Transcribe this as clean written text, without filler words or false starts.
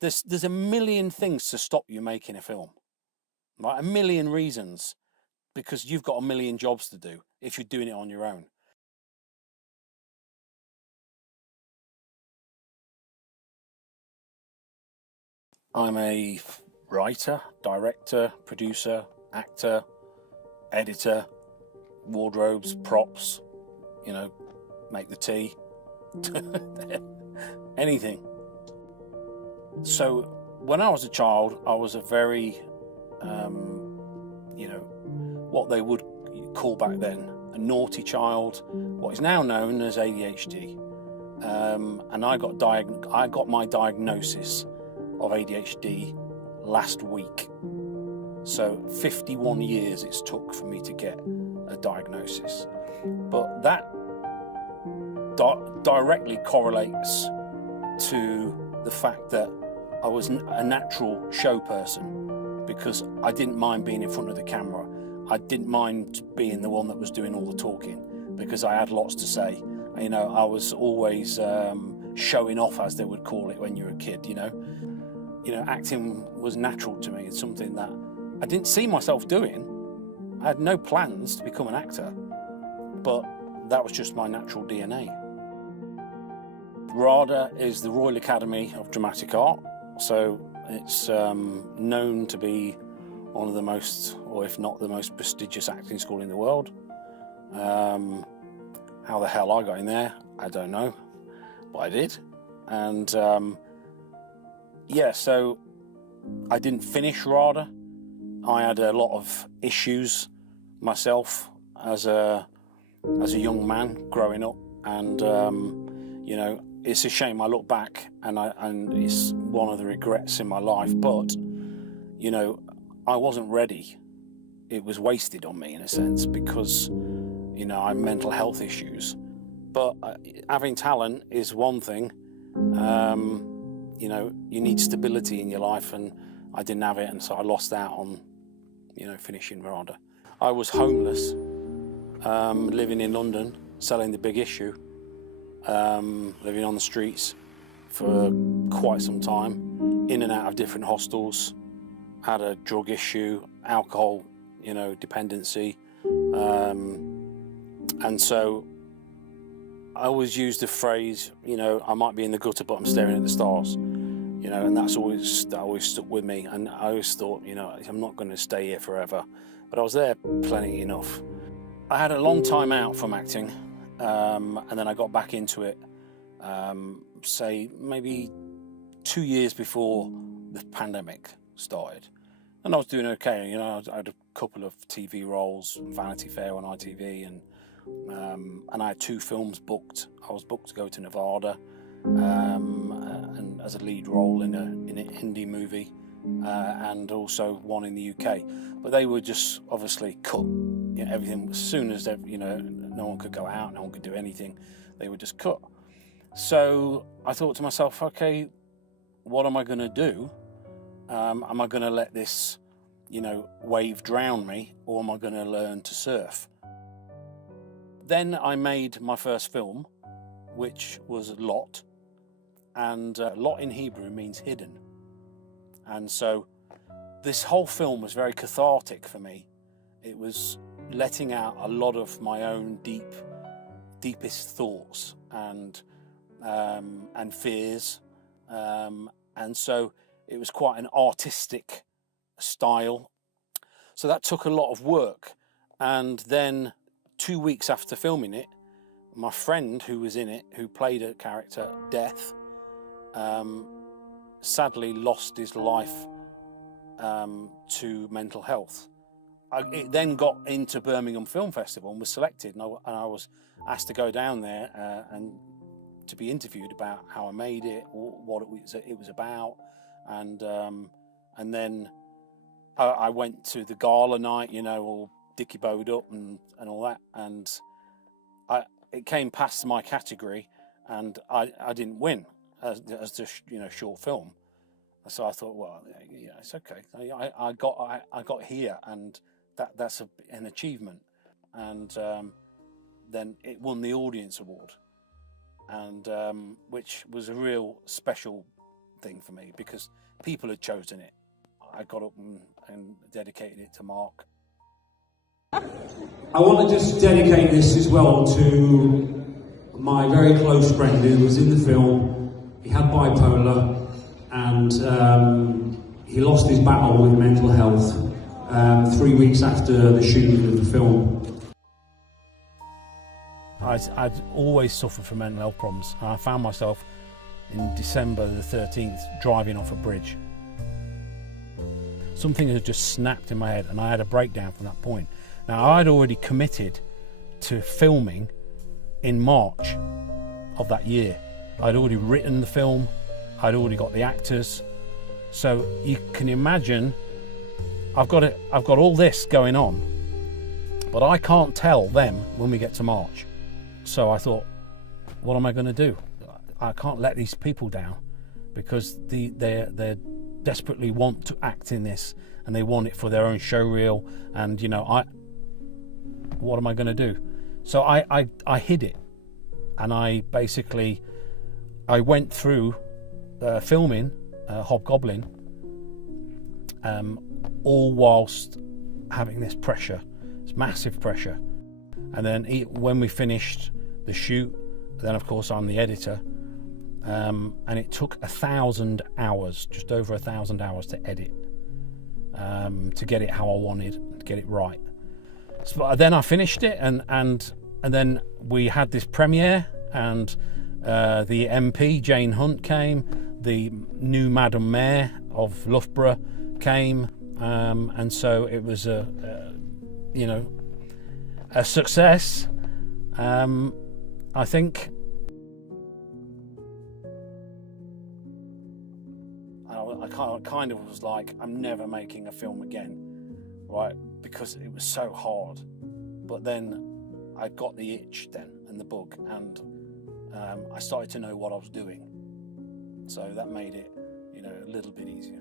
there's a million things to stop you making a film, right? A million reasons, because you've got a million jobs to do if you're doing it on your own. I'm a writer, director, producer, actor, editor, wardrobes, props, make the tea, anything. So when I was a child, I was a very, what they would call back then a naughty child, what is now known as ADHD. And I got my diagnosis of ADHD last week. So 51 years it's took for me to get a diagnosis. But that directly correlates to the fact that I was a natural show person, because I didn't mind being in front of the camera. I didn't mind being the one that was doing all the talking, because I had lots to say. I was always showing off, as they would call it when you're a kid. Acting was natural to me. It's something that I didn't see myself doing. I had no plans to become an actor, but that was just my natural DNA. RADA is the Royal Academy of Dramatic Art, so it's known to be one of the most, or if not the most prestigious acting school in the world. How the hell I got in there, I don't know, but I did. And so I didn't finish RADA. I had a lot of issues myself as a young man growing up, and it's a shame. I look back and it's one of the regrets in my life, but I wasn't ready. It was wasted on me in a sense, because I have mental health issues. But having talent is one thing. You need stability in your life, and I didn't have it, and so I lost out on finishing RADA. I was homeless, living in London, selling The Big Issue, living on the streets for quite some time, in and out of different hostels, had a drug issue, alcohol, dependency, and so I always used the phrase, I might be in the gutter, but I'm staring at the stars, and that always stuck with me. And I always thought, I'm not going to stay here forever, but I was there plenty enough. I had a long time out from acting, and then I got back into it, say maybe 2 years before the pandemic started. And I was doing okay, I had a couple of TV roles, Vanity Fair on ITV, and I had 2 films booked. I was booked to go to Nevada, and as a lead role in an indie movie, and also one in the UK. But they were just obviously cut. Everything, as soon as no one could go out, no one could do anything, they were just cut. So I thought to myself, okay, what am I going to do? Am I going to let this, wave drown me, or am I going to learn to surf? Then I made my first film, which was Lot, and Lot in Hebrew means hidden. And so this whole film was very cathartic for me. It was letting out a lot of my own deepest thoughts and fears, and so it was quite an artistic style. So that took a lot of work, and then 2 weeks after filming it, my friend who was in it, who played a character, Death, sadly lost his life to mental health. It then got into Birmingham Film Festival and was selected, and I was asked to go down there and to be interviewed about how I made it, what it was about, and then I went to the gala night, all dicky bowed up and all that, and it came past my category, and I didn't win as the short film. So I thought, well, yeah, it's okay. I got here, and that's an achievement. And then it won the Audience Award, and which was a real special thing for me because people had chosen it. I got up and dedicated it to Mark. I want to just dedicate this as well to my very close friend who was in the film. He had bipolar and he lost his battle with mental health 3 weeks after the shooting of the film. I'd always suffered from mental health problems, and I found myself in December the 13th driving off a bridge. Something had just snapped in my head and I had a breakdown from that point. Now, I'd already committed to filming in March of that year. I'd already written the film, I'd already got the actors. So you can imagine, I've got all this going on, but I can't tell them when we get to March. So I thought, what am I going to do? I can't let these people down because they desperately want to act in this and they want it for their own show reel. And you know, what am I going to do? So I hid it, and I went through filming Hobgoblin, all whilst having this pressure, this massive pressure. And then when we finished the shoot, then of course I'm the editor, and it took 1,000 hours, just over 1,000 hours to edit, to get it how I wanted, to get it right. So then I finished it, and then we had this premiere, and the MP Jane Hunt came, the new Madam Mayor of Loughborough came, and so it was a success. I think I kind of was like, I'm never making a film again, right? Because it was so hard. But then I got the itch then and the bug, and I started to know what I was doing. So that made it, a little bit easier.